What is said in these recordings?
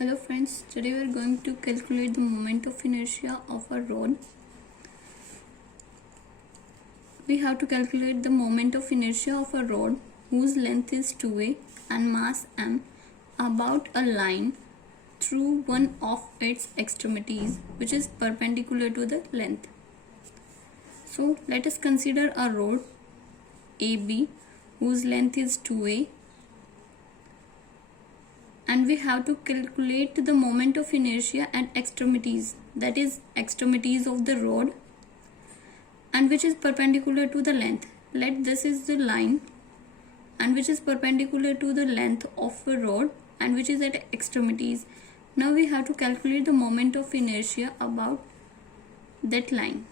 Hello friends, today we are going to calculate the moment of inertia of a rod. We have to calculate the moment of inertia of a rod whose length is 2a and mass m about a line through one of its extremities which is perpendicular to the length. So let us consider a rod AB whose length is 2a, and we have to calculate the moment of inertia at extremities, that is extremities of the rod, and which is perpendicular to the length. Let this is the line and which is perpendicular to the length of a rod and which is at extremities. Now we have to calculate the moment of inertia about that line,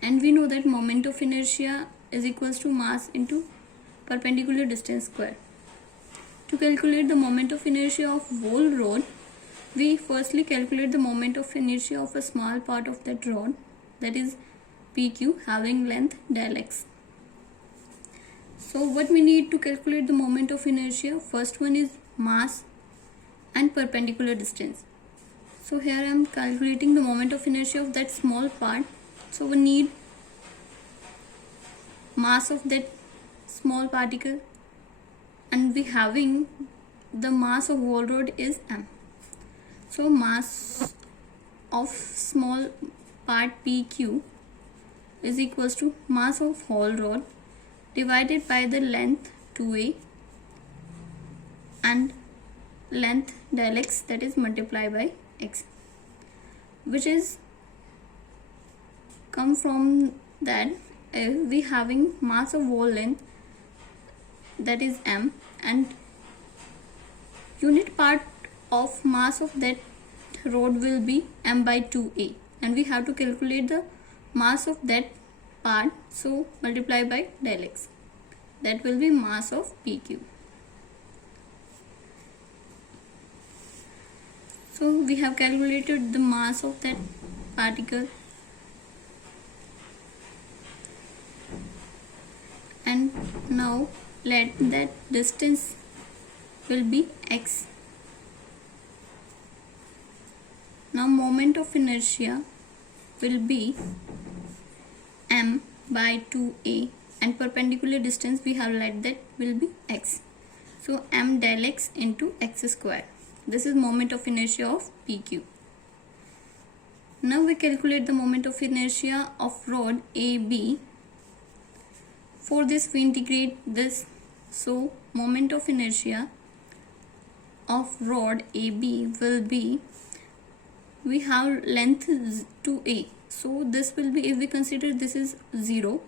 and we know that moment of inertia is equals to mass into perpendicular distance square. To calculate the moment of inertia of whole rod, we firstly calculate the moment of inertia of a small part of that rod, that is PQ, having length del x. So what we need to calculate the moment of inertia? First one is mass and perpendicular distance. So here I am calculating the moment of inertia of that small part. So we need mass of that small particle, and we having the mass of whole rod is m. So mass of small part PQ is equals to mass of whole rod divided by the length 2a and length del x, that is multiplied by x, which is come from that we having mass of whole length, that is m, and unit part of mass of that rod will be m by 2a, and we have to calculate the mass of that part, so multiply by del x, that will be mass of PQ. So we have calculated the mass of that particle, and now let that distance will be x. Now moment of inertia will be m by 2a, and perpendicular distance we have let that will be x. So m del x into x square. This is moment of inertia of PQ. Now we calculate the moment of inertia of rod AB. For this we integrate this. So moment of inertia of rod AB will be, we have length 2a, so this will be, if we consider this is 0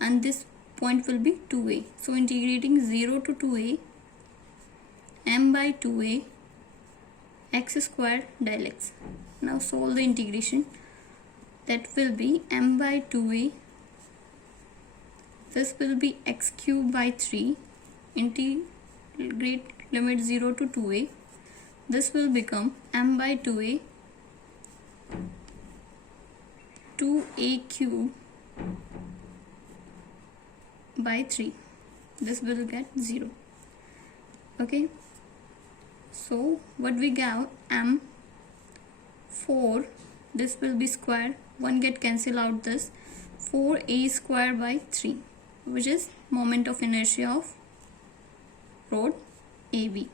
and this point will be 2a, so integrating 0 to 2a, m by 2a x square del x. Now solve the integration. That will be m by 2a, this will be x cube by 3, integrate limit 0 to 2a, this will become m by 2a 2a cube by 3, this will get 0. Okay, so what we got, m 4, this will be square, 1 get cancel out this, 4a square by 3, which is moment of inertia of rod AB.